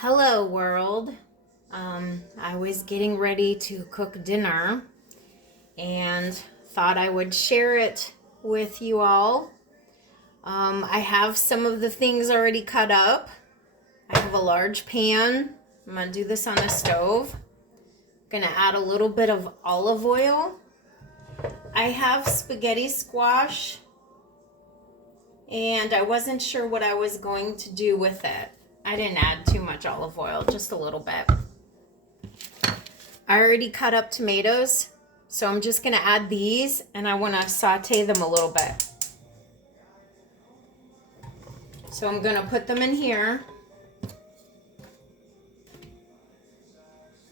Hello, world. I was getting ready to cook dinner and thought I would share it with you all. I have some of the things already cut up. I have a large pan. I'm going to do this on the stove. I'm going to add a little bit of olive oil. I have spaghetti squash and I wasn't sure what I was going to do with it. I didn't add too much olive oil, just a little bit. I already cut up tomatoes, so I'm just gonna add these and I wanna saute them a little bit. So I'm gonna put them in here.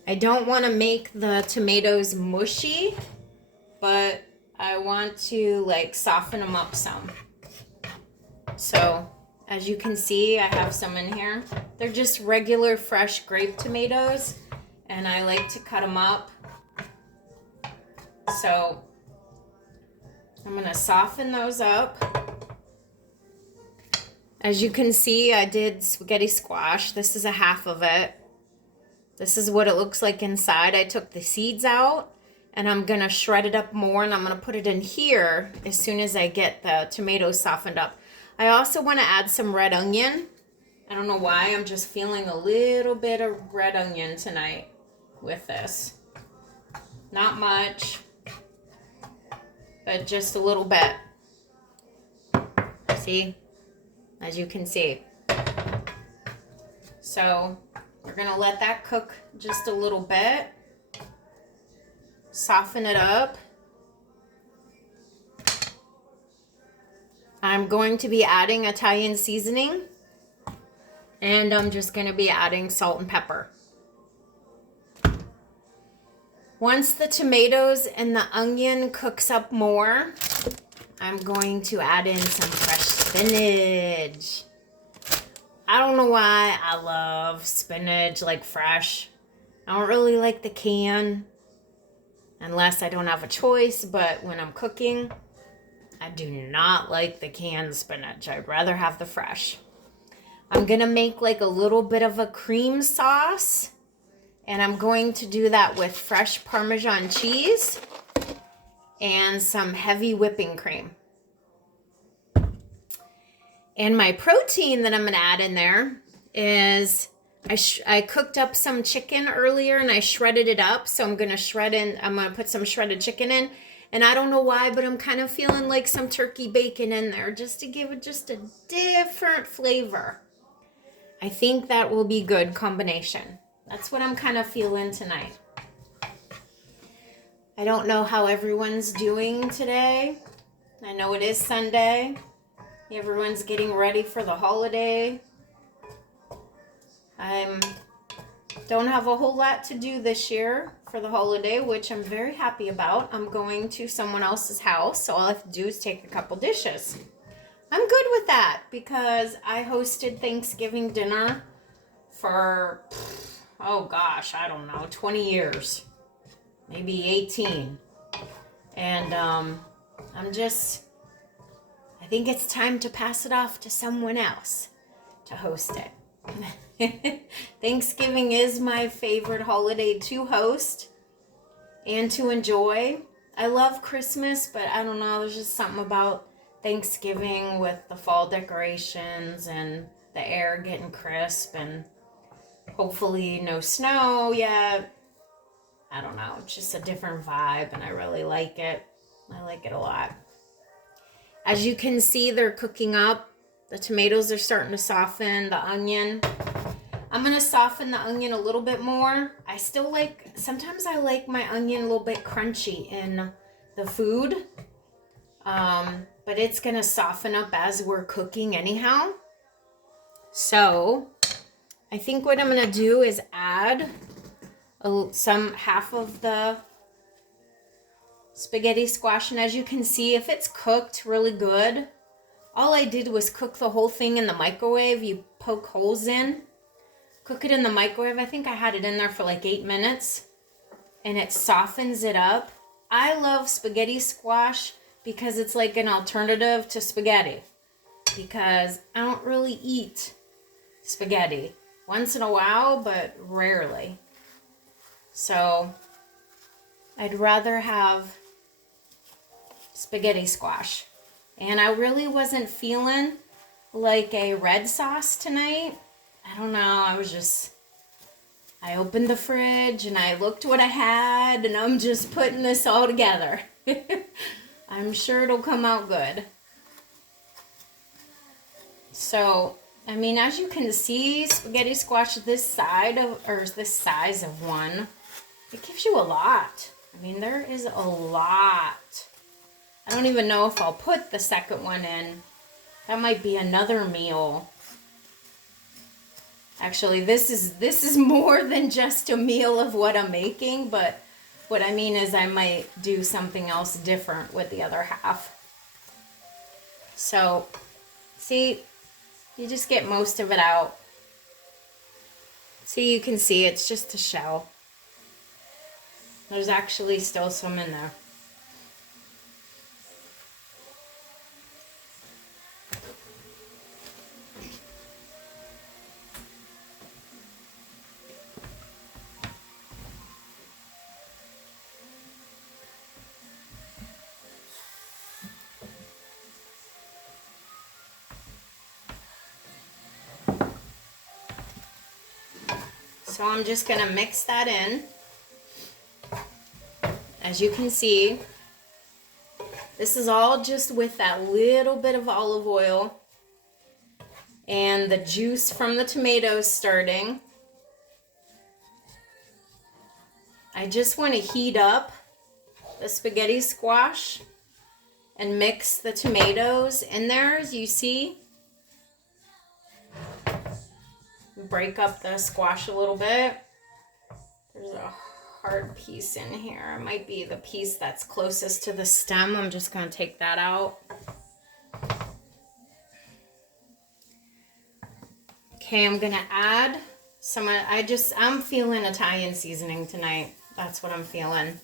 I don't wanna make the tomatoes mushy, but I want to soften them up some. So as you can see, I have some in here. They're just regular fresh grape tomatoes, and I like to cut them up. So I'm gonna soften those up. As you can see, I did spaghetti squash. This is a half of it. This is what it looks like inside. I took the seeds out, and I'm gonna shred it up more, and I'm gonna put it in here as soon as I get the tomatoes softened up. I also want to add some red onion. I don't know why, I'm just feeling a little bit of red onion tonight with this. Not much, but just a little bit. See? As you can see. So we're going to let that cook just a little bit. Soften it up. I'm going to be adding Italian seasoning, and I'm just going to be adding salt and pepper. Once the tomatoes and the onion cooks up more, I'm going to add in some fresh spinach. I don't know why I love spinach fresh. I don't really like the can unless I don't have a choice, but when I'm cooking, I do not like the canned spinach. I'd rather have the fresh. I'm going to make a little bit of a cream sauce. And I'm going to do that with fresh Parmesan cheese and some heavy whipping cream. And my protein that I'm going to add in there is I cooked up some chicken earlier and I shredded it up. So I'm going to put some shredded chicken in. And I don't know why, but I'm kind of feeling like some turkey bacon in there just to give it just a different flavor. I think that will be good combination. That's what I'm kind of feeling tonight. I don't know how everyone's doing today. I know it is Sunday. Everyone's getting ready for the holiday. I don't have a whole lot to do this year for the holiday, which I'm very happy about. I'm going to someone else's house, so all I have to do is take a couple dishes. I'm good with that because I hosted Thanksgiving dinner for, oh gosh, I don't know, 20 years, maybe 18. And I think it's time to pass it off to someone else to host it. Thanksgiving is my favorite holiday to host and to enjoy. I love Christmas, but I don't know, there's just something about Thanksgiving with the fall decorations and the air getting crisp and hopefully no snow yet. I don't know, it's just a different vibe and I really like it. I like it a lot. As you can see, they're cooking up. The tomatoes are starting to soften, the onion. I'm going to soften the onion a little bit more. Sometimes I like my onion a little bit crunchy in the food. But it's going to soften up as we're cooking anyhow. So I think what I'm going to do is add half of the spaghetti squash. And as you can see, if it's cooked really good, all I did was cook the whole thing in the microwave. You poke holes in, cook it in the microwave. I think I had it in there for 8 minutes and it softens it up. I love spaghetti squash because it's like an alternative to spaghetti because I don't really eat spaghetti. once in a while, but rarely. So I'd rather have spaghetti squash. And I really wasn't feeling like a red sauce tonight. I don't know, I opened the fridge and I looked what I had, and I'm just putting this all together. I'm sure it'll come out good. So, I mean, as you can see, spaghetti squash this size of one, it gives you a lot. I mean, there is a lot. I don't even know if I'll put the second one in. That might be another meal. Actually, this is more than just a meal of what I'm making, but what I mean is I might do something else different with the other half. So, see, you just get most of it out. See, you can see it's just a shell. There's actually still some in there. So I'm just going to mix that in. As you can see, this is all just with that little bit of olive oil and the juice from the tomatoes starting. I just want to heat up the spaghetti squash and mix the tomatoes in there, as you see. Break up the squash a little bit. There's a hard piece in here. It might be the piece that's closest to the stem. I'm just going to take that out. Okay, I'm going to add some, I'm feeling Italian seasoning tonight. That's what I'm feeling.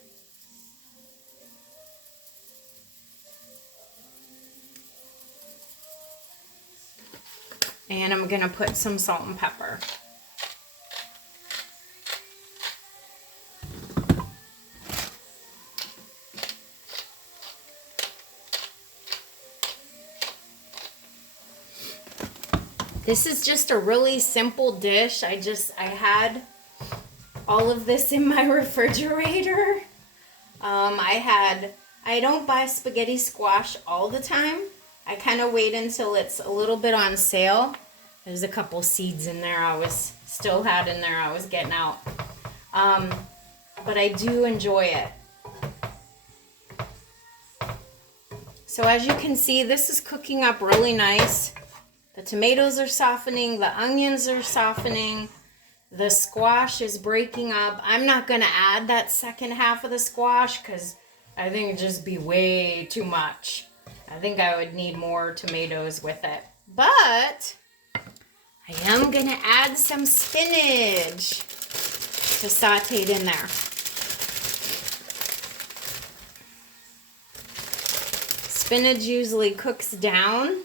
And I'm going to put some salt and pepper. This is just a really simple dish. I had all of this in my refrigerator. I don't buy spaghetti squash all the time. I kind of wait until it's a little bit on sale. There's a couple seeds in there I was getting out. But I do enjoy it. So as you can see, this is cooking up really nice. The tomatoes are softening, the onions are softening, the squash is breaking up. I'm not going to add that second half of the squash because I think it'd just be way too much. I think I would need more tomatoes with it. But I am going to add some spinach to saute it in there. Spinach usually cooks down,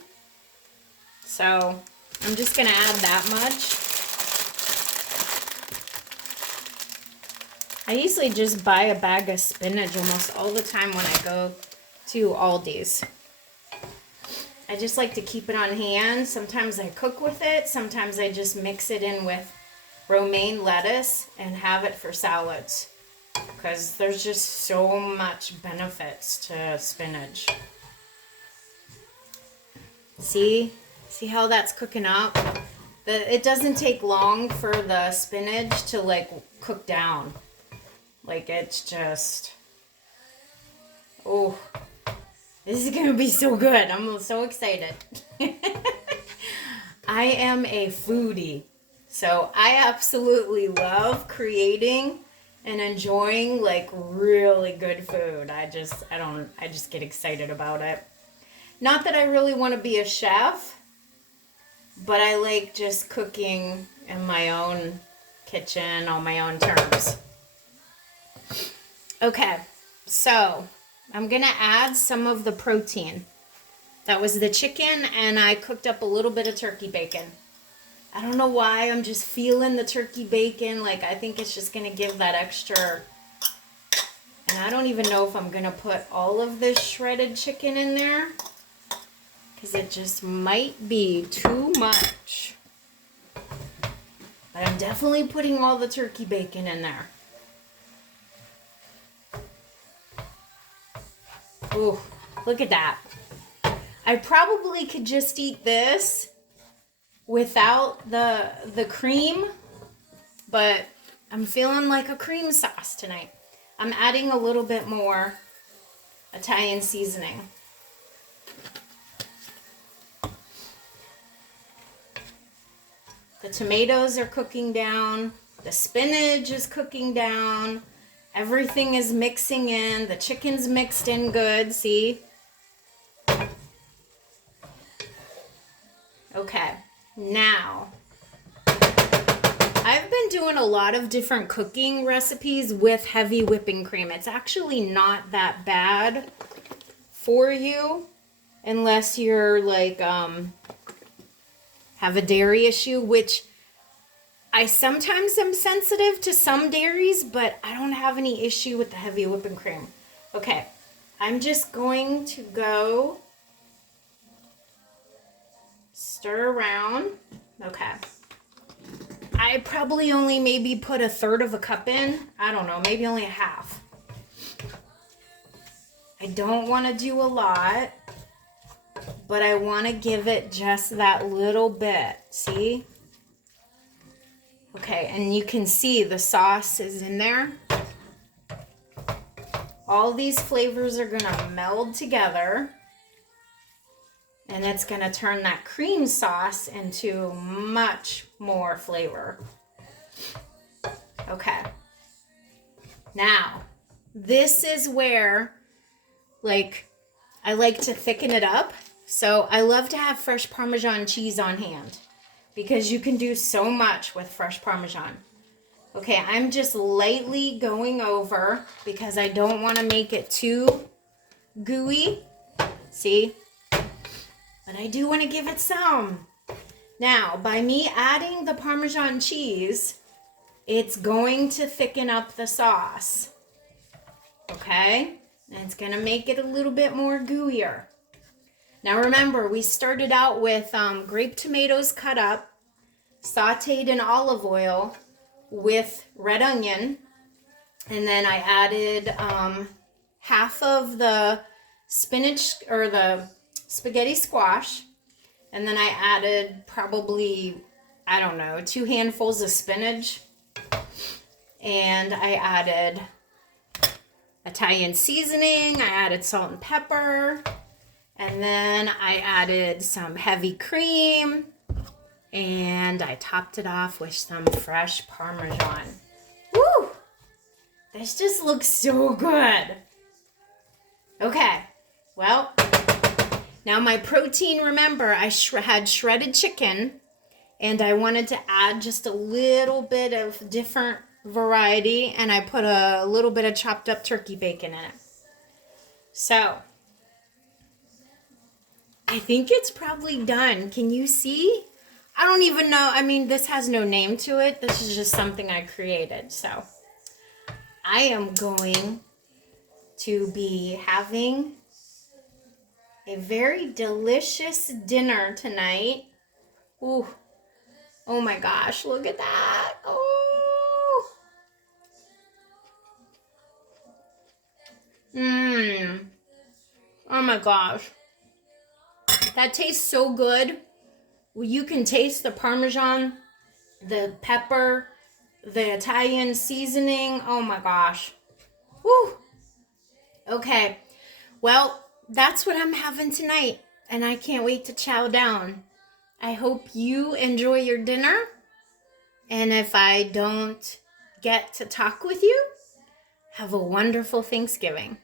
so I'm just going to add that much. I usually just buy a bag of spinach almost all the time when I go to Aldi's. I just like to keep it on hand. Sometimes I cook with it. Sometimes I just mix it in with romaine lettuce and have it for salads. Because there's just so much benefits to spinach. See how that's cooking up? It doesn't take long for the spinach to like cook down. Like it's just, oh, this is going to be so good. I'm so excited. I am a foodie. So I absolutely love creating and enjoying like really good food. I just get excited about it. Not that I really want to be a chef, but I like just cooking in my own kitchen on my own terms. Okay, so I'm going to add some of the protein. That was the chicken, and I cooked up a little bit of turkey bacon. I don't know why, I'm just feeling the turkey bacon. Like, I think it's just going to give that extra. And I don't even know if I'm going to put all of this shredded chicken in there, because it just might be too much. But I'm definitely putting all the turkey bacon in there. Ooh, look at that. I probably could just eat this without the cream, but I'm feeling like a cream sauce tonight. I'm adding a little bit more Italian seasoning. The tomatoes are cooking down. The spinach is cooking down. Everything is mixing in. The chicken's mixed in good, see? Okay, now, I've been doing a lot of different cooking recipes with heavy whipping cream. It's actually not that bad for you, unless you're like, have a dairy issue, which I sometimes am sensitive to some dairies, but I don't have any issue with the heavy whipping cream. Okay, I'm just going to go stir around. Okay. I probably only maybe put 1/3 of a cup in. I don't know, maybe only a half. I don't want to do a lot, but I want to give it just that little bit. See? Okay, and you can see the sauce is in there. All these flavors are going to meld together. And it's going to turn that cream sauce into much more flavor. Okay. Now, this is where, like, I like to thicken it up. So I love to have fresh Parmesan cheese on hand, because you can do so much with fresh Parmesan. Okay, I'm just lightly going over because I don't want to make it too gooey. See? But I do want to give it some. Now, by me adding the Parmesan cheese, it's going to thicken up the sauce. Okay? And it's going to make it a little bit more gooier. Now remember, we started out with grape tomatoes cut up, sauteed in olive oil with red onion. And then I added half of the spinach, or the spaghetti squash, and then I added probably, I don't know, 2 handfuls of spinach, and I added Italian seasoning, I added salt and pepper, and then I added some heavy cream, and I topped it off with some fresh Parmesan. Woo! This just looks so good. Okay, well, now my protein, remember, I had shredded chicken, and I wanted to add just a little bit of different variety, and I put a little bit of chopped up turkey bacon in it. So, I think it's probably done. Can you see? I don't even know. I mean, this has no name to it. This is just something I created. So, I am going to be having a very delicious dinner tonight. Ooh. Oh my gosh, look at that. Oh. Oh my gosh. That tastes so good. Well, you can taste the Parmesan, the pepper, the Italian seasoning. Oh my gosh. Woo. Okay. Well, that's what I'm having tonight, and I can't wait to chow down. I hope you enjoy your dinner, and if I don't get to talk with you, have a wonderful Thanksgiving.